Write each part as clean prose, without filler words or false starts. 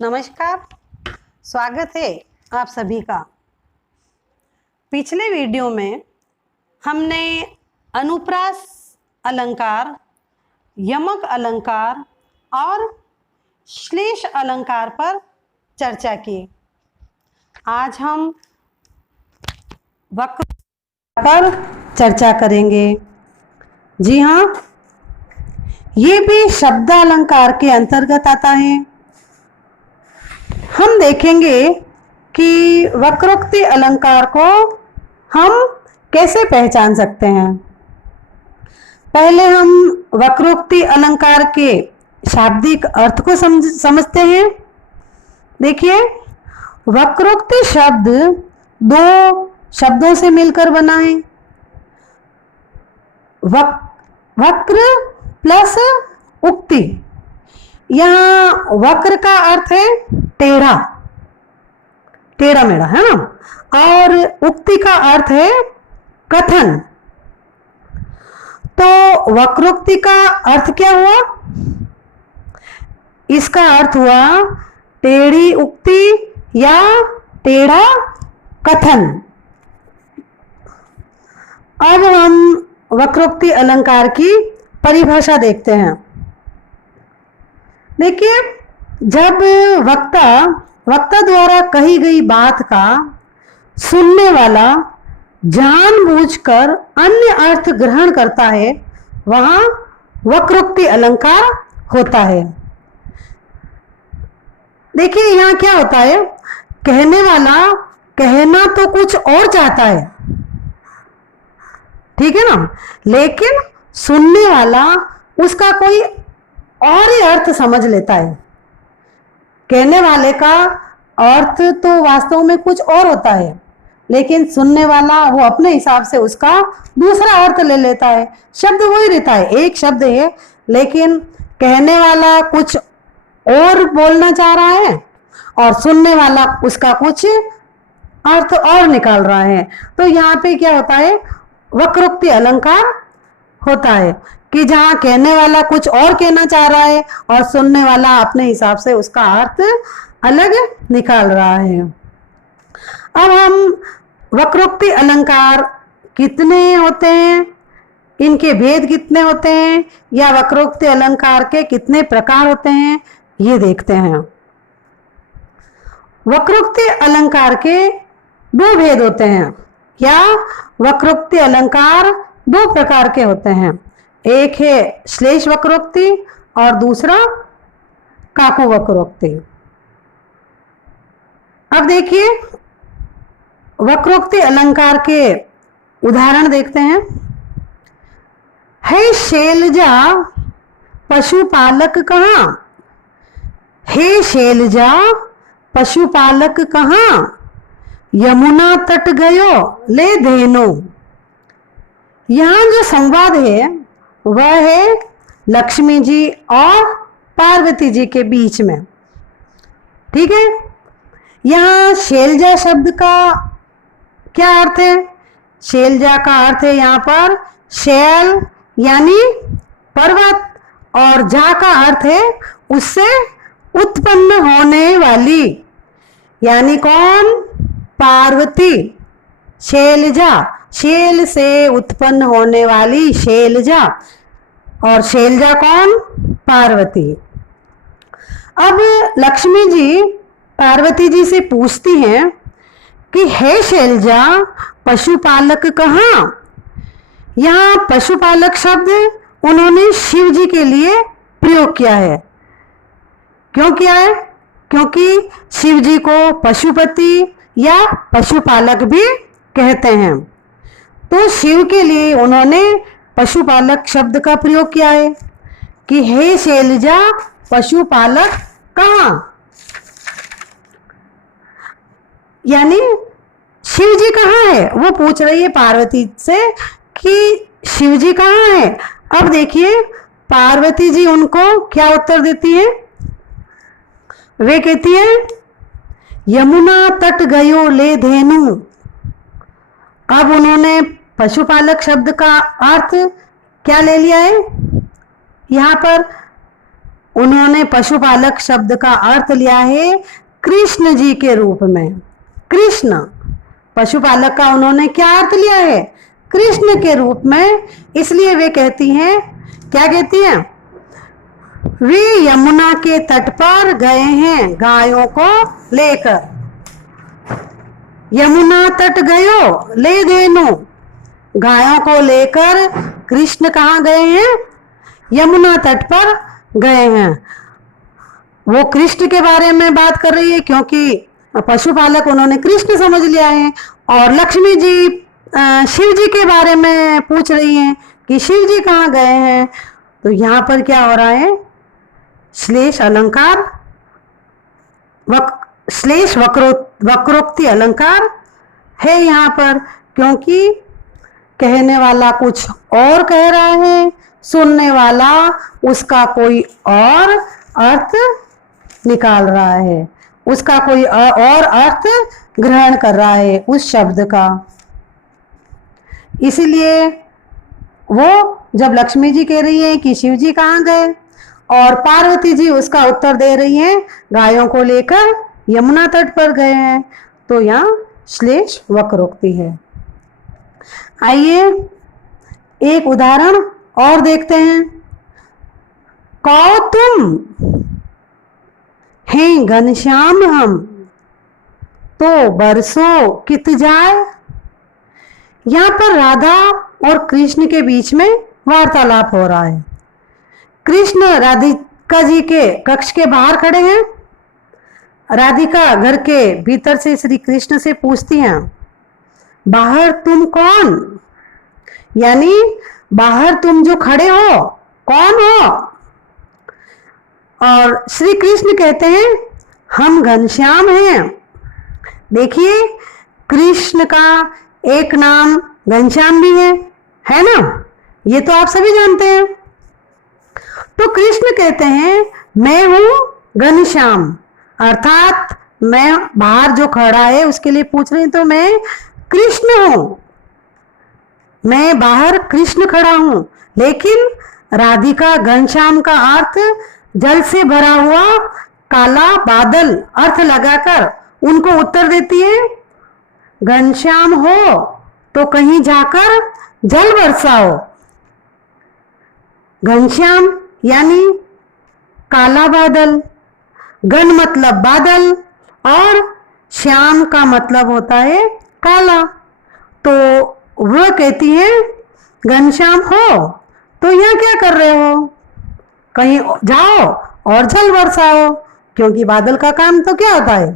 नमस्कार, स्वागत है आप सभी का। पिछले वीडियो में हमने अनुप्रास अलंकार, यमक अलंकार और श्लेष अलंकार पर चर्चा की। आज हम वक्र पर चर्चा करेंगे। जी हाँ, ये भी शब्द अलंकार के अंतर्गत आता है। हम देखेंगे कि वक्रोक्ति अलंकार को हम कैसे पहचान सकते हैं। पहले हम वक्रोक्ति अलंकार के शाब्दिक अर्थ को समझते हैं। देखिए, वक्रोक्ति शब्द दो शब्दों से मिलकर बना है। वक्र प्लस उक्ति। यहाँ वक्र का अर्थ है टेढ़ा, टेढ़ा मेढ़ा, है ना, और उक्ति का अर्थ है कथन। तो वक्रोक्ति का अर्थ क्या हुआ? इसका अर्थ हुआ टेढ़ी उक्ति या टेढ़ा कथन। अब हम वक्रोक्ति अलंकार की परिभाषा देखते हैं। देखिए, जब वक्ता द्वारा कही गई बात का सुनने वाला जानबूझकर अन्य अर्थ ग्रहण करता है, वहां वक्रोक्ति अलंकार होता है। देखिए, यहाँ क्या होता है, कहने वाला कहना तो कुछ और चाहता है, ठीक है ना, लेकिन सुनने वाला उसका कोई और ही अर्थ समझ लेता है। कहने वाले का अर्थ तो वास्तव में कुछ और होता है, लेकिन सुनने वाला वो अपने हिसाब से उसका दूसरा अर्थ ले लेता है। शब्द वही रहता है, एक शब्द है, लेकिन कहने वाला कुछ और बोलना चाह रहा है और सुनने वाला उसका कुछ अर्थ और निकाल रहा है। तो यहाँ पे क्या होता है, वक्रोक्ति अलंकार होता है कि जहां कहने वाला कुछ और कहना चाह रहा है और सुनने वाला अपने हिसाब से उसका अर्थ अलग निकाल रहा है। अब हम वक्रोक्ति अलंकार कितने होते हैं, इनके भेद कितने होते हैं, या वक्रोक्ति अलंकार के कितने प्रकार होते हैं, ये देखते हैं। वक्रोक्ति अलंकार के दो भेद होते हैं, या वक्रोक्ति अलंकार दो प्रकार के होते हैं। एक है श्लेष वक्रोक्ति और दूसरा काकू वक्रोक्ति। अब देखिए, वक्रोक्ति अलंकार के उदाहरण देखते हैं। हे शैलजा पशुपालक कहाँ, हे शैलजा पशुपालक कहाँ, यमुना तट गयो ले धेनो। यहाँ जो संवाद है वह है लक्ष्मी जी और पार्वती जी के बीच में, ठीक है। यहाँ शैलजा शब्द का क्या अर्थ है? शैलजा का अर्थ है यहाँ पर शैल यानी पर्वत, और जा का अर्थ है उससे उत्पन्न होने वाली, यानी कौन? पार्वती। शैलजा, शैल से उत्पन्न होने वाली शैलजा, और शैलजा कौन? पार्वती। अब लक्ष्मी जी पार्वती जी से पूछती हैं कि हे शैलजा पशुपालक कहाँ। यहाँ पशुपालक शब्द उन्होंने शिव जी के लिए प्रयोग किया है। क्यों किया है? क्योंकि शिव जी को पशुपति या पशुपालक भी कहते हैं, तो शिव के लिए उन्होंने पशुपालक शब्द का प्रयोग किया है कि हे शैलजा पशुपालक कहाँ, यानी शिव जी कहाँ है, वो पूछ रही है पार्वती से कि शिव जी कहाँ है। अब देखिए, पार्वती जी उनको क्या उत्तर देती है? वे कहती है यमुना तट गयो ले धेनु। अब उन्होंने पशुपालक शब्द का अर्थ क्या ले लिया है? यहाँ पर उन्होंने पशुपालक शब्द का अर्थ लिया है कृष्ण जी के रूप में। कृष्ण, पशुपालक का उन्होंने क्या अर्थ लिया है? कृष्ण के रूप में। इसलिए वे कहती हैं, क्या कहती हैं? वे यमुना के तट पर गए हैं गायों को लेकर। यमुना तट गयो ले धेनु, गायों को लेकर कृष्ण कहाँ गए हैं? यमुना तट पर गए हैं। वो कृष्ण के बारे में बात कर रही है क्योंकि पशुपालक उन्होंने कृष्ण समझ लिया है, और लक्ष्मी जी शिव जी के बारे में पूछ रही हैं कि शिव जी कहाँ गए हैं। तो यहाँ पर क्या हो रहा है? श्लेष अलंकार, श्लेष वक्रोक्ति अलंकार है यहाँ पर, क्योंकि कहने वाला कुछ और कह रहा है, सुनने वाला उसका कोई और अर्थ निकाल रहा है, उसका कोई और अर्थ ग्रहण कर रहा है उस शब्द का। इसीलिए वो जब लक्ष्मी जी कह रही है कि शिव जी कहाँ गए, और पार्वती जी उसका उत्तर दे रही हैं गायों को लेकर यमुना तट पर गए हैं, तो यहाँ श्लेष वक्रोक्ति है। आइए एक उदाहरण और देखते हैं। कहो तुम हैं घनश्याम हम, तो बरसों कित जाए। यहाँ पर राधा और कृष्ण के बीच में वार्तालाप हो रहा है। कृष्ण राधिका जी के कक्ष के बाहर खड़े हैं। राधिका घर के भीतर से श्री कृष्ण से पूछती हैं, बाहर तुम कौन? यानी बाहर तुम जो खड़े हो कौन हो? और श्री कृष्ण कहते हैं, हम घनश्याम हैं। देखिए, कृष्ण का एक नाम घनश्याम भी है ना? ये तो आप सभी जानते हैं। तो कृष्ण कहते हैं, मैं हूं घनश्याम, अर्थात मैं बाहर जो खड़ा है उसके लिए पूछ रही, तो मैं कृष्ण हूं, मैं बाहर कृष्ण खड़ा हूं। लेकिन राधिका घनश्याम का अर्थ जल से भरा हुआ काला बादल अर्थ लगाकर उनको उत्तर देती है, घनश्याम हो तो कहीं जाकर जल बरसाओ। घनश्याम यानी काला बादल, घन मतलब बादल और श्याम का मतलब होता है काला। तो वह कहती है, घनश्याम हो तो यहाँ क्या कर रहे हो? कहीं जाओ और जल बरसाओ, क्योंकि बादल का काम तो क्या होता है?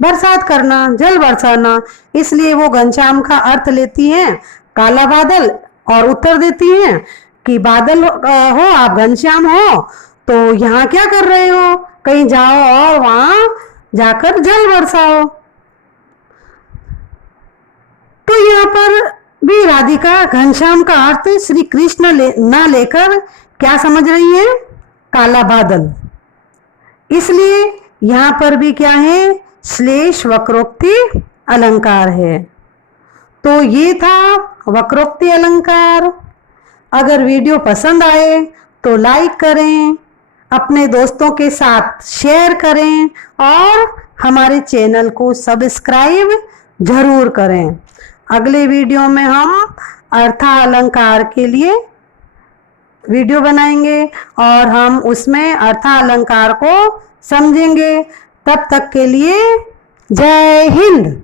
बरसात करना, जल बरसाना। इसलिए वो घनश्याम का अर्थ लेती हैं काला बादल, और उत्तर देती हैं कि बादल हो आप, घनश्याम हो तो यहाँ क्या कर रहे हो? कहीं जाओ और वहां जाकर जल बरसाओ। तो यहाँ पर भी राधिका घनश्याम का अर्थ श्री कृष्ण ना लेकर क्या समझ रही है? काला बादल। इसलिए यहाँ पर भी क्या है? श्लेष वक्रोक्ति अलंकार है। तो ये था वक्रोक्ति अलंकार। अगर वीडियो पसंद आए तो लाइक करें, अपने दोस्तों के साथ शेयर करें और हमारे चैनल को सब्सक्राइब जरूर करें। अगले वीडियो में हम अर्थालंकार के लिए वीडियो बनाएंगे और हम उसमें अर्थालंकार को समझेंगे। तब तक के लिए जय हिंद।